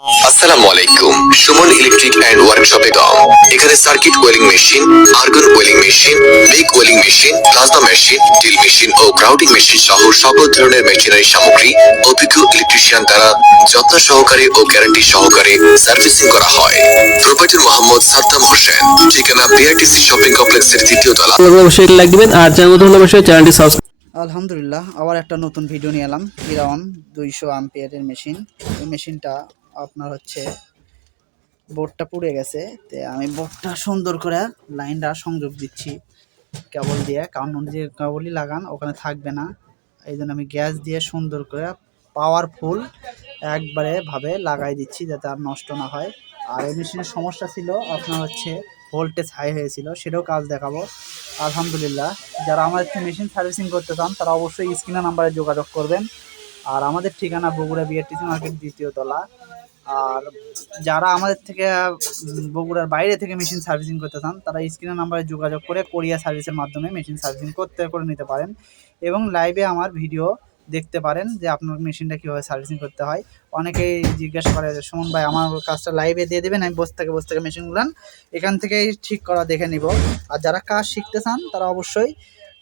আসসালামু আলাইকুম। Suman electric and ওয়ার্কশপে গাও এখানে circuit welding machine argon welding machine bake welding machine plasma machine drill machine ও গ্রাউন্ডিং মেশিন সহ সকল ধরনের মেশিনারি সামগ্রী অভিজ্ঞ ইলেকট্রিশিয়ান দ্বারা যত্ন সহকারে ও গ্যারান্টি সহকারে সার্ভিসিং করা হয়। প্রোপাইটার মোহাম্মদ সাদ্দাম হোসেন ঠিকানা বিআরটিসি শপিং কমপ্লেক্সের দ্বিতীয় তলা। অবশ্যই লাইক দিবেন আর চ্যানেল নতুন হলে অবশ্যই চ্যানেলটি সাবস্ক্রাইব আলহামদুলিল্লাহ আবার একটা নতুন ভিডিও নিয়ে এলাম। কিরাওয়ান দুইশো আম্পিয়ারের মেশিন এই মেশিনটা আপনার হচ্ছে বোর্ডটা পুড়ে গেছে। তো আমি বোর্ডটা সুন্দর করে লাইনটা সংযোগ দিচ্ছি। কেবল দিয়ে, কারণ যে কেবলই লাগান, ওখানে থাকবে না। এই জন্য আমি গ্যাস দিয়ে সুন্দর করে পাওয়ারফুল একবারে ভাবে লাগাই দিচ্ছি যাতে আর নষ্ট না হয়। আর এই মেশিনের সমস্যা ছিল, আপনার হচ্ছে ভোল্টেজ হাই হয়েছিল, সেটাও কাজ দেখাবো। আলহামদুলিল্লাহ। যারা আমার থেকে মেশিন সার্ভিসিং করতে চান, তারা অবশ্যই স্ক্রিনে নাম্বারে যোগাযোগ করবেন। আর আমাদের ঠিকানা বগুড়া বিআরটিসি মার্কেট দ্বিতীয় তলা। আর যারা আমাদের থেকে বগুড়ার বাইরে থেকে মেশিন সার্ভিসিং করতে চান তারা স্ক্রিনের নাম্বারে যোগাযোগ করে কোরিয়া সার্ভিসের মাধ্যমে মেশিন সার্ভিসিং করতে করে নিতে পারেন এবং লাইভে আমার ভিডিও দেখতে পারেন যে আপনার মেশিনটা কীভাবে সার্ভিসিং করতে হয়। অনেকেই জিজ্ঞাসা করে যে, সুমন ভাই আমার কাজটা লাইভে দিয়ে দেবেন? আমি বসে থেকে বসে থেকে মেশিনগুলান এখান থেকেই ঠিক করা দেখে নিব। আর যারা কাজ শিখতে চান তারা অবশ্যই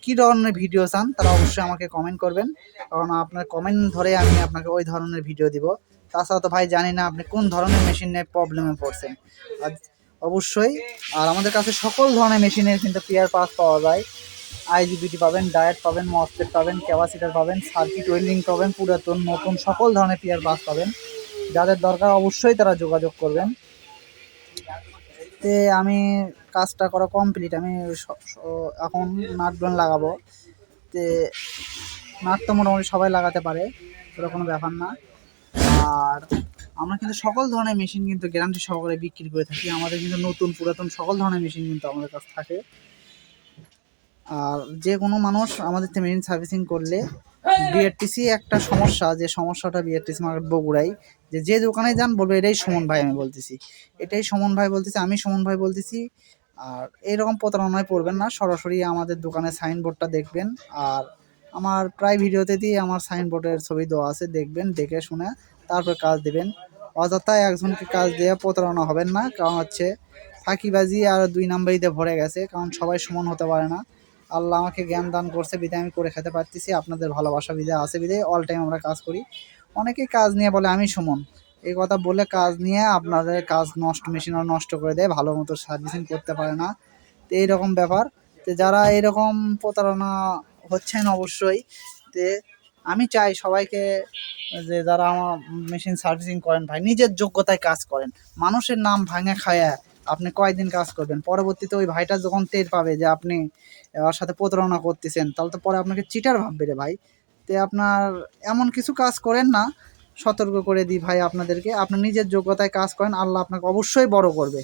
কী ধরনের ভিডিও চান তারা অবশ্যই আমাকে কমেন্ট করবেন। কারণ আপনার কমেন্ট ধরে আমি আপনাকে ওই ধরনের ভিডিও দিব। তাছাড়া তো ভাই জানি না আপনি কোন ধরনের মেশিন প্রবলেমে পড়ছেন। আর অবশ্যই, আর আমাদের কাছে সকল ধরনের মেশিনের কিন্তু পিয়ার পাস পাওয়া যায়। আইজিবিটি পাবেন ডায়েট পাবেন মসপেট পাবেন ক্যাপাসিটার পাবেন সার্কিট ওয়েল্ডিং পাবেন, পুরাতন, নতুন সকল ধরনের পিয়ার পাস পাবেন। যাদের দরকার অবশ্যই তারা যোগাযোগ করবেন। তে আমি কাজটা করা কমপ্লিট আমি এখন নাট ব্যান্ড লাগাবো। তে নাট তো মোটামুটি সবাই লাগাতে পারে, সেটা কোনো ব্যাপার না। আর আমরা কিন্তু সকল ধরনের মেশিন কিন্তু গ্যারান্টি সহকারে বিক্রি করে থাকি। আমাদের কিন্তু নতুন, পুরাতন সকল ধরনের মেশিন কিন্তু আমাদের কাছে থাকে। আর যে কোনো মানুষ আমাদের মেশিন সার্ভিসিং করলে বিআরটিসি একটা সমস্যা, যে সমস্যাটা বিআরটিসি মার্কেট বগুড়াই যে যে দোকানে যান বলবে, এটাই সুমন ভাই, আমি বলতেছি। এটাই সুমন ভাই বলতেছি, আমি সুমন ভাই বলতেছি। আর এইরকম প্রতারণায় পড়বেন না, সরাসরি আমাদের দোকানের সাইনবোর্ডটা দেখবেন। আর আমার প্রায় ভিডিওতে দিয়ে আমার সাইনবোর্ডের ছবি দেওয়া আছে, দেখবেন, দেখে শুনে। তারপর কাজ দিবেন। অযথা একজনকে কাজ দিয়ে প্রতারণা হবেন না, কারণ হচ্ছে ফাঁকিবাজি আর দুই নাম্বারিতে ভরে গেছে, কারণ সবাই সমান হতে পারে না। আল্লাহ আমাকে জ্ঞান দান করছে বিধায় আমি করে খেতে পারতেছি, আপনাদের ভালোবাসা বিধায় আছে বিধায় অল টাইম আমরা কাজ করি। অনেকেই কাজ নিয়ে বলে, আমি সুমন। এই কথা বলে কাজ নিয়ে আপনাদের কাজ নষ্ট মেশিন নষ্ট করে দেয়, ভালো মতো সার্ভিসিং করতে পারে না। তো এইরকম ব্যাপার। তো যারা এরকম প্রতারণা হচ্ছেন অবশ্যই, তে আমি চাই সবাইকে যে যারা আমার মেশিন সার্ভিসিং করেন ভাই, নিজের যোগ্যতায় কাজ করেন। মানুষের নাম ভাঙে খায়া আপনি কয়দিন কাজ করবেন? পরবর্তীতে ওই ভাইটা যখন টের পাবে যে আপনি ওর সাথে প্রতারণা করতেছেন, তাহলে তো পরে আপনাকে চিটার ভাববে রে ভাই। তে আপনার এমন কিছু কাজ করেন না, সতর্ক করে দিই ভাই আপনাদেরকে। আপনি নিজের যোগ্যতায় কাজ করেন, আল্লাহ আপনাকে অবশ্যই বড় করবে।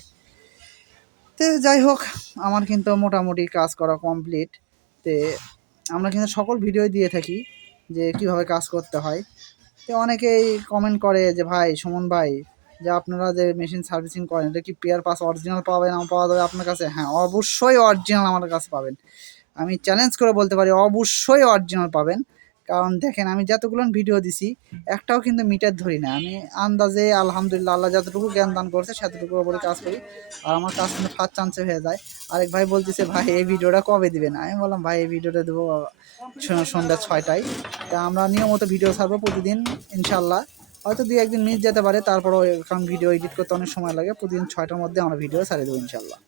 তে যাই হোক, আমার কিন্তু মোটামুটি কাজ করা কমপ্লিট তে আমরা কিন্তু সকল ভিডিও দিয়ে থাকি। যে কীভাবে কাজ করতে হয়। তো অনেকেই কমেন্ট করে যে, ভাই, সুমন ভাই, যে আপনারা যে মেশিন সার্ভিসিং করেন, এটা কি পেয়ার পাস অরিজিনাল পাবেন পাওয়া যাবে আপনার কাছে? হ্যাঁ অবশ্যই অরিজিনাল আমার কাছে পাবেন। আমি চ্যালেঞ্জ করে বলতে পারি, অবশ্যই অরিজিনাল পাবেন। কারণ দেখেন, আমি যতগুলো ভিডিও দিছি, একটাও কিন্তু মিটার ধরি না। আমি আন্দাজে, আলহামদুলিল্লাহ, আল্লাহ যতটুকু জ্ঞান দান করছে, সেতটুকুর উপরে কাজ করি। আর আমার কাজ কিন্তু ফার্স্ট চান্সে হয়ে যায়। আরেক ভাই বলতেছে, ভাই, এই ভিডিওটা কবে দিবেন? আমি বললাম, ভাই, এই ভিডিওটা দেবো সন্ধ্যা ছয়টায়। তা আমরা নিয়মিত ভিডিও ছাড়বো প্রতিদিন ইনশাল্লাহ হয়তো দুই, একদিন মিস যেতে পারে, তারপরও কারণ ভিডিও এডিট করতে অনেক সময় লাগে। প্রতিদিন ছয়টার মধ্যে আমরা ভিডিও ছাড়িয়ে দেবো ইনশাল্লাহ